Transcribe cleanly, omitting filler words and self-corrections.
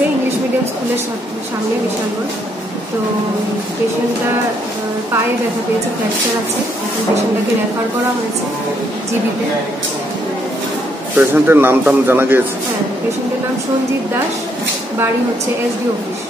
আছে English medium স্কুলের সামনে বিশালগড়। তো পেশেন্টটা পায়ে ব্যথা পেয়েছে, ফ্র্যাকচার আছে। এখন পেশেন্টটাকে রেফার করা হয়েছে জিবিতে। পেশেন্টের নাম টাম জানা গিয়েছে? হ্যাঁ, পেশেন্টের নাম সঞ্জিত দাস, বাড়ি হচ্ছে এসডি অফিস।